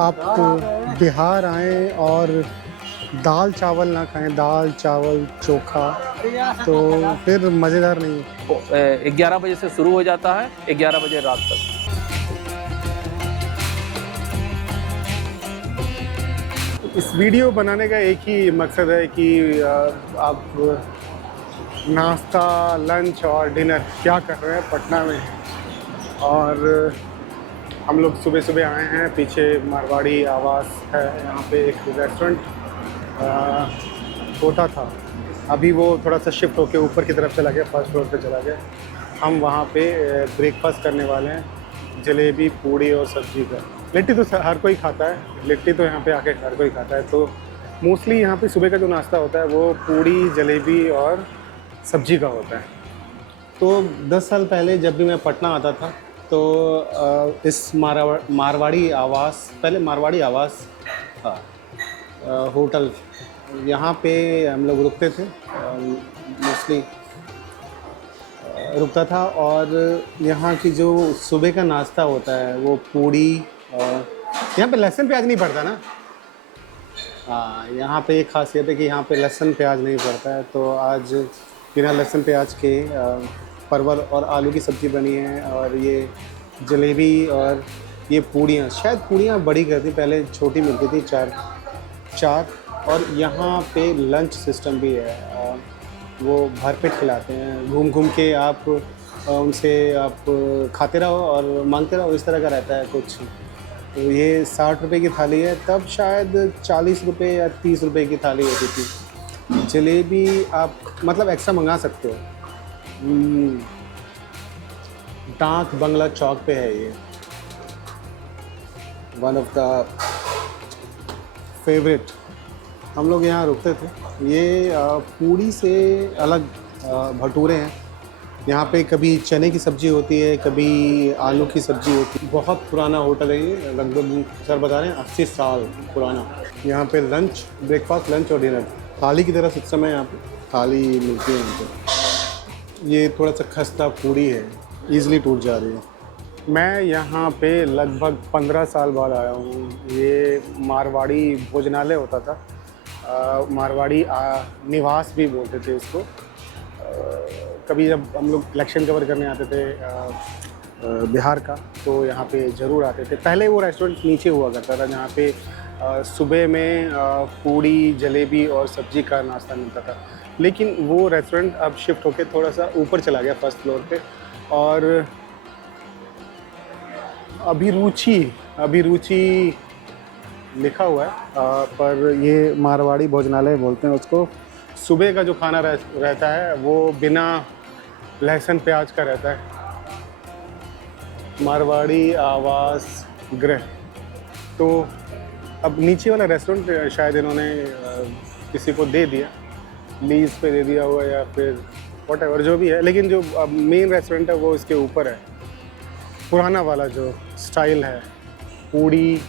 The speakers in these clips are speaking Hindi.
आप बिहार आएँ और दाल चावल ना खाएँ, दाल चावल चोखा तो फिर मज़ेदार नहीं है। 11 बजे से शुरू हो जाता है 11 बजे रात तक। इस वीडियो बनाने का एक ही मकसद है कि आप नाश्ता, लंच और डिनर क्या कर रहे हैं पटना में। और हम लोग सुबह-सुबह आए हैं, पीछे मारवाड़ी आवास है, यहाँ पे एक रेस्टोरेंट होता था। अभी वो थोड़ा-सा शिफ्ट होके ऊपर की तरफ चला गया, फर्स्ट फ्लोर पे चला गया। हम वहाँ पे ब्रेकफ़ास्ट करने वाले हैं, जलेबी, पूड़ी और सब्ज़ी का। लिट्टी तो हर कोई खाता है, लिट्टी तो यहाँ पे आके हर कोई खाता है। तो मोस्टली यहाँ पे सुबह का जो नाश्ता होता है वो पूड़ी, जलेबी और सब्ज़ी का होता है। तो 10 साल पहले जब भी मैं पटना आता था तो इस मारवाड़ी आवास, पहले मारवाड़ी आवास था, होटल, यहाँ पे हम लोग रुकते थे, मोस्टली रुकता था। और यहाँ की जो सुबह का नाश्ता होता है वो पूड़ी, और यहाँ पे लहसुन प्याज नहीं पड़ता ना। हाँ, यहाँ पे एक ख़ासियत है कि यहाँ पे लहसुन प्याज नहीं पड़ता है। तो आज बिना लहसुन प्याज के परवल और आलू की सब्ज़ी बनी है, और ये जलेबी और ये पूड़ियाँ, शायद पूड़ियाँ बड़ी कर दी, पहले छोटी मिलती थी चार। और यहाँ पे लंच सिस्टम भी है, वो भरपेट खिलाते हैं, घूम घूम के आप उनसे आप खाते रहो और मांगते रहो, इस तरह का रहता है कुछ। तो ये 60 रुपये की थाली है, तब शायद 40 रुपये या 30 रुपये की थाली होती थी। जलेबी आप मतलब एक्स्ट्रा मंगा सकते हो। डाक बंगला चौक पे है ये, वन ऑफ द फेवरेट। हम लोग यहाँ रुकते थे। ये पूड़ी से अलग भटूरे हैं। यहाँ पे कभी चने की सब्ज़ी होती है, कभी आलू की सब्ज़ी होती है। बहुत पुराना होटल है ये, लगभग सर बता रहे हैं 80 साल पुराना। यहाँ पे लंच, ब्रेकफास्ट, लंच और डिनर थाली की तरह सिस्टम है। यहाँ पे थाली मिलती है यहाँ पे। ये थोड़ा सा खस्ता पूड़ी है, ईज़िली टूट जा रही है। मैं यहाँ पे लगभग 15 साल बाद आया हूँ। ये मारवाड़ी भोजनालय होता था, मारवाड़ी निवास भी बोलते थे इसको। कभी जब हम लोग इलेक्शन कवर करने आते थे बिहार का, तो यहाँ पे ज़रूर आते थे। पहले वो रेस्टोरेंट नीचे हुआ करता था, जहाँ पे सुबह में पूड़ी, जलेबी और सब्ज़ी का नाश्ता मिलता था। लेकिन वो रेस्टोरेंट अब शिफ्ट होके थोड़ा सा ऊपर चला गया, फर्स्ट फ्लोर पे। और अभिरुचि लिखा हुआ है, पर ये मारवाड़ी भोजनालय बोलते हैं उसको। सुबह का जो खाना रहता है वो बिना लहसुन प्याज का रहता है। मारवाड़ी आवास गृह। तो अब नीचे वाला रेस्टोरेंट शायद इन्होंने किसी को दे दिया, लीज पे दे दिया हुआ, या फिर व्हाटएवर जो भी है। लेकिन जो अब मेन रेस्टोरेंट है वो इसके ऊपर है। पुराना वाला जो स्टाइल है, पूड़ी,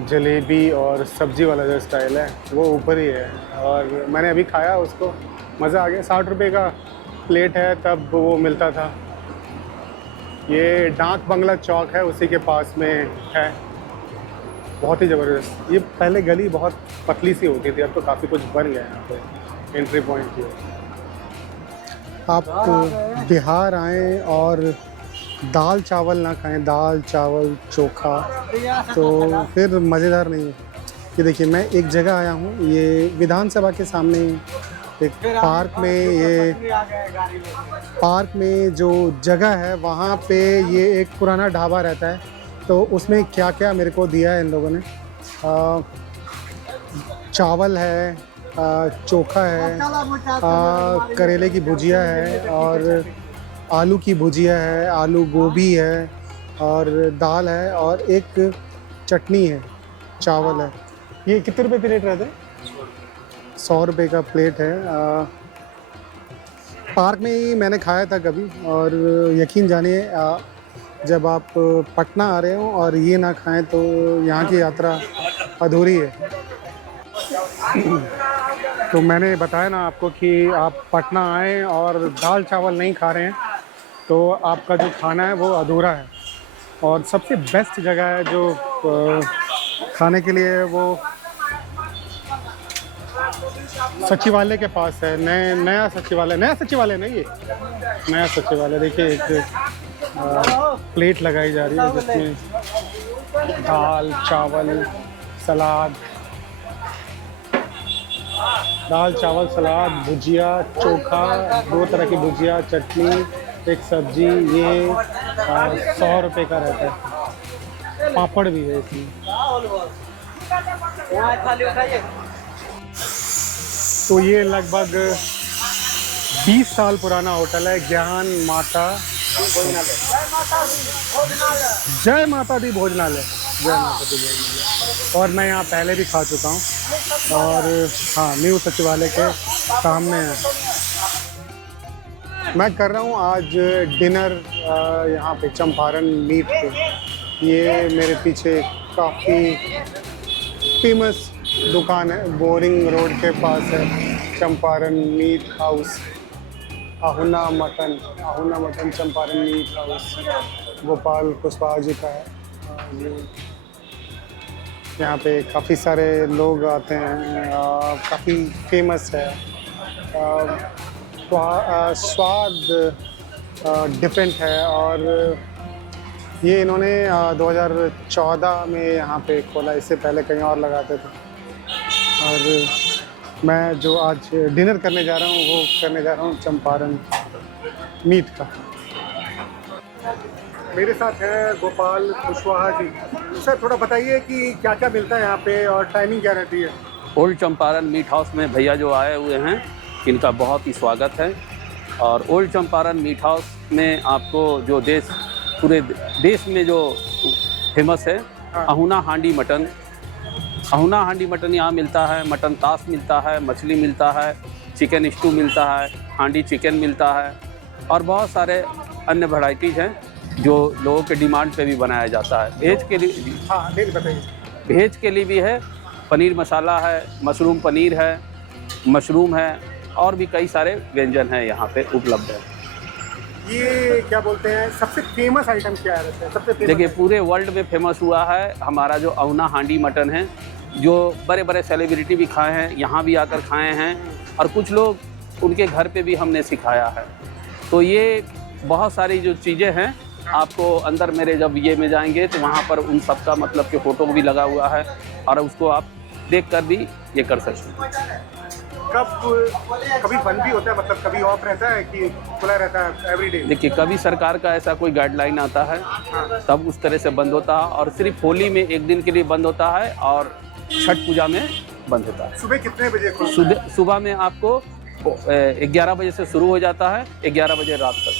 जलेबी और सब्ज़ी वाला जो स्टाइल है वो ऊपर ही है। और मैंने अभी खाया, उसको मज़ा आ गया। 60 रुपये का प्लेट है, तब वो मिलता था। ये डाक बंगला चौक है, उसी के पास में है। बहुत ही ज़बरदस्त। ये पहले गली बहुत पतली सी होती थी, अब तो काफ़ी कुछ बन गया है यहाँ पे, एंट्री पॉइंट की। आप बिहार आएँ और दाल चावल ना खाएं, दाल चावल चोखा तो फिर मज़ेदार नहीं है। ये देखिए, मैं एक जगह आया हूँ, ये विधानसभा के सामने एक पार्क में, ये पार्क में जो जगह है वहाँ पे ये एक पुराना ढाबा रहता है। तो उसमें क्या क्या मेरे को दिया है इन लोगों ने, चावल है, चोखा है, करेले की भुजिया है, और आलू की भुजिया है, आलू गोभी है, और दाल है, और एक चटनी है, चावल है। ये कितने रुपए प्लेट रहते हैं? 100 रुपये का प्लेट है। पार्क में ही मैंने खाया था कभी, और यकीन जानिए जब आप पटना आ रहे हो और ये ना खाएं तो यहाँ की यात्रा अधूरी है। तो मैंने बताया ना आपको कि आप पटना आएँ और दाल चावल नहीं खा रहे हैं तो आपका जो खाना है वो अधूरा है। और सबसे बेस्ट जगह है जो खाने के लिए वो सचिवालय के पास है। नया सचिवालय नहीं, ये नया सचिवालय। देखिए एक प्लेट लगाई जा रही है जिसमें दाल चावल सलाद, भुजिया, चोखा, 2 तरह की भुजिया, चटनी, एक सब्जी। ये 100 रुपये का रहता है। पापड़ भी है इसमें। तो ये लगभग 20 साल पुराना होटल है, ज्ञान माता जय माता दी भोजनालय। और मैं यहाँ पहले भी खा चुका हूँ और हाँ, न्यू सचिवालय के सामने है। मैं कर रहा हूँ आज डिनर यहाँ पे चंपारण मीट पे। ये मेरे पीछे काफ़ी फेमस दुकान है, बोरिंग रोड के पास है, चंपारण मीट हाउस। अहुना mutton Champaran meat house Gopal Kushwaha ji का है। यहाँ पे काफ़ी सारे लोग आते हैं, काफ़ी फेमस है। स्वाद डिफरेंट है। और ये इन्होंने 2014 में यहाँ पे खोला, इससे पहले कहीं और लगाते थे। और मैं जो आज डिनर करने जा रहा हूँ वो करने जा रहा हूँ चंपारण मीट का। मेरे साथ है गोपाल कुशवाहा जी। सर थोड़ा बताइए कि क्या क्या मिलता है यहाँ पे और टाइमिंग क्या रहती है? ओल्ड चंपारण मीट हाउस में भैया जो आए हुए हैं, इनका बहुत ही स्वागत है। और ओल्ड चंपारण मीट हाउस में आपको जो पूरे देश में जो फेमस है, अहुना हांडी मटन यहाँ मिलता है। मटन तास मिलता है, मछली मिलता है, चिकन स्टू मिलता है, हांडी चिकन मिलता है और बहुत सारे अन्य वैराइटीज़ हैं जो लोगों के डिमांड पे भी बनाया जाता है। वेज के लिए बताइए। वेज के लिए भी है, पनीर मसाला है, मशरूम पनीर है, मशरूम है और भी कई सारे व्यंजन हैं यहाँ पे उपलब्ध है। ये क्या बोलते हैं, सबसे फेमस आइटम क्या है? सबसे फेमस देखिए पूरे वर्ल्ड में फेमस हुआ है हमारा जो अहुना हांडी मटन है, जो बड़े बड़े सेलिब्रिटी भी खाए हैं, यहाँ भी आकर खाए हैं और कुछ लोग उनके घर पे भी हमने सिखाया है। तो ये बहुत सारी जो चीज़ें हैं, आपको अंदर मेरे जब ये में जाएंगे तो वहाँ पर उन सब का मतलब कि फ़ोटो भी लगा हुआ है और उसको आप देख कर भी ये कर सकते हैं। कभी बंद भी होता है, मतलब कभी ऑफ रहता है कि खुला रहता है एवरीडे? देखिए कभी सरकार का ऐसा कोई गाइडलाइन आता है तब उस तरह से बंद होता है और सिर्फ होली में एक दिन के लिए बंद होता है और छठ पूजा में बंद होता है। सुबह कितने बजे? सुबह में आपको 11 बजे से शुरू हो जाता है, 11 बजे रात तक।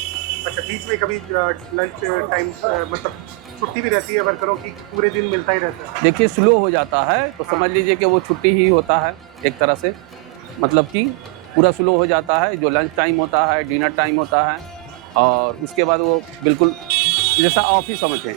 अच्छा, बीच में कभी लंच टाइम मतलब छुट्टी भी रहती है वर्करों की? पूरे दिन मिलता ही रहता है? देखिए स्लो हो जाता है तो समझ लीजिए कि वो छुट्टी ही होता है एक तरह से, मतलब कि पूरा स्लो हो जाता है। जो लंच टाइम होता है, डिनर टाइम होता है और उसके बाद वो बिल्कुल जैसा ऑफ ही समझें।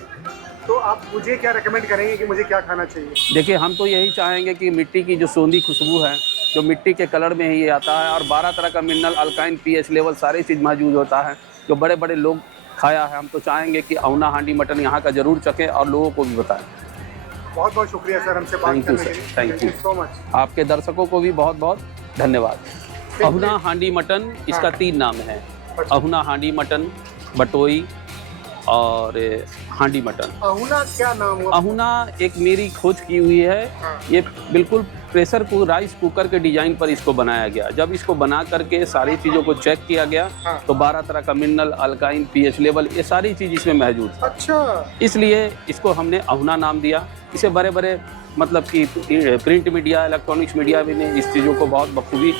तो आप मुझे क्या रेकमेंड करेंगे कि मुझे क्या खाना चाहिए? देखिए हम तो यही चाहेंगे कि मिट्टी की जो सोंधी खुशबू है, जो मिट्टी के कलर में ही ये आता है और 12 तरह का मिनरल, अल्काइन, पीएच लेवल सारी चीज़ मौजूद होता है जो बड़े बड़े लोग खाया है। हम तो चाहेंगे कि अहुना हांडी मटन यहाँ का ज़रूर चखें और लोगों को भी बताएं। बहुत बहुत शुक्रिया सर हमसे बात करने के लिए। Thank you so much. आपके दर्शकों को भी बहुत बहुत धन्यवाद। अहुना हांडी मटन इसका 3 नाम है, अहुना हांडी मटन, बटोई और हांडी मटन। अहुना क्या नाम हुआ? अहुना एक मेरी खोज की हुई है। ये बिल्कुल प्रेशर को राइस कुकर के डिजाइन पर इसको बनाया गया। जब इसको बना करके सारी चीज़ों को चेक किया गया तो 12 तरह का मिनरल, अल्काइन, पीएच लेवल, ये सारी चीज़ इसमें मौजूद है। अच्छा, इसलिए इसको हमने अहुना नाम दिया। इसे बड़े बड़े मतलब कि प्रिंट मीडिया, इलेक्ट्रॉनिक्स मीडिया भी ने इस चीज़ों को बहुत बखूबी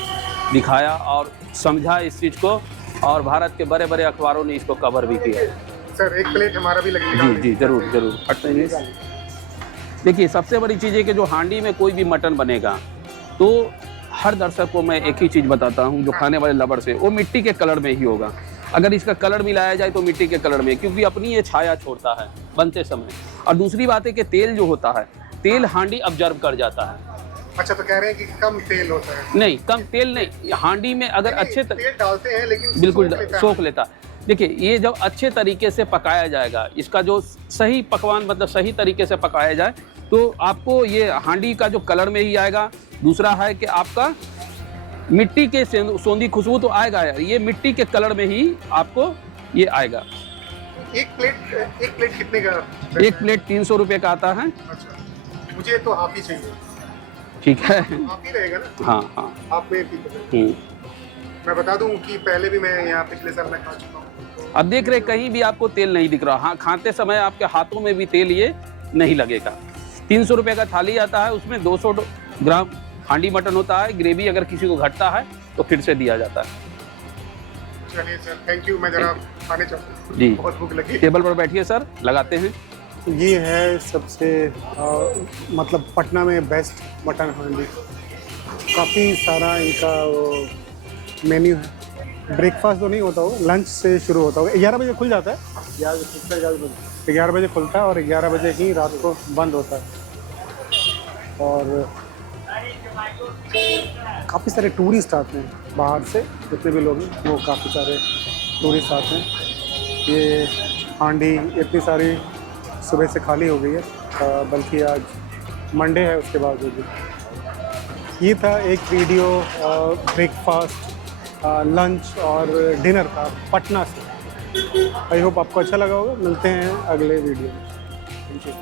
दिखाया और समझा इस चीज़ को, और भारत के बड़े बड़े अखबारों ने इसको कवर भी किया। सर एक प्लेट हमारा भी लगेगा? जी जी जरूर जरूर। हटते हैं। देखिए सबसे बड़ी चीज़ है कि जो हांडी में कोई भी मटन बनेगा तो हर दर्शक को मैं एक ही चीज़ बताता हूँ, जो खाने वाले लवर से, वो मिट्टी के कलर में ही होगा। अगर इसका कलर मिलाया जाए तो मिट्टी के कलर में, क्योंकि अपनी ये छाया छोड़ता है बनते समय। और दूसरी बात है कि तेल जो होता है, तेल हांडी ऑब्जर्व कर जाता है। अच्छा, तो कह रहे हैं कि कम तेल होता है? नहीं, कम तेल नहीं, हांडी में अगर अच्छे तेल डालते हैं लेकिन बिल्कुल सोख लेता है। देखिए ये जब अच्छे तरीके से पकाया जाएगा, इसका जो सही पकवान मतलब सही तरीके से पकाया जाए तो आपको ये हांडी का जो कलर में ही आएगा। दूसरा है कि आपका मिट्टी के सौंधी खुशबू तो आएगा यार, ये मिट्टी के कलर में ही आपको ये आएगा। एक प्लेट कितने का? एक प्लेट 300 रुपये का आता है। अच्छा, मुझे तो हाफ ही चाहिए। ठीक है, हाफ ही रहेगा ना? हाँ हाँ। हाफ में मैं बता दूं कि पहले भी मैं यहाँ पिछले साल में खा चुका हूँ। अब देख रहे कहीं भी आपको तेल नहीं दिख रहा। हाँ, खाते समय आपके हाथों में भी तेल ये नहीं लगेगा। 300 रुपये का थाली आता है, उसमें 200 ग्राम हांडी मटन होता है। ग्रेवी अगर किसी को घटता है तो फिर से दिया जाता है। चलिए सर, थैंक यू। मैं जरा खाने चाहता हूँ, जी, बहुत भूख लगी। टेबल पर बैठिए सर, लगाते हैं। ये है सबसे मतलब पटना में बेस्ट मटन हांडी। काफ़ी सारा इनका मेन्यू है। ब्रेकफास्ट तो नहीं होता होगा, लंच से शुरू होता होगा। 11 बजे खुल जाता है, 11 बजे खुलता है और 11 बजे ही रात को बंद होता है। और काफ़ी सारे टूरिस्ट आते हैं बाहर से, जितने भी लोग हैं वो काफ़ी सारे टूरिस्ट आते हैं। ये हांडी इतनी सारी सुबह से खाली हो गई है, बल्कि आज मंडे है उसके बावजूद भी। ये था एक वीडियो ब्रेकफास्ट, लंच और डिनर का पटना से। आई होप आपको अच्छा लगा होगा। मिलते हैं अगले वीडियो में। Thank you.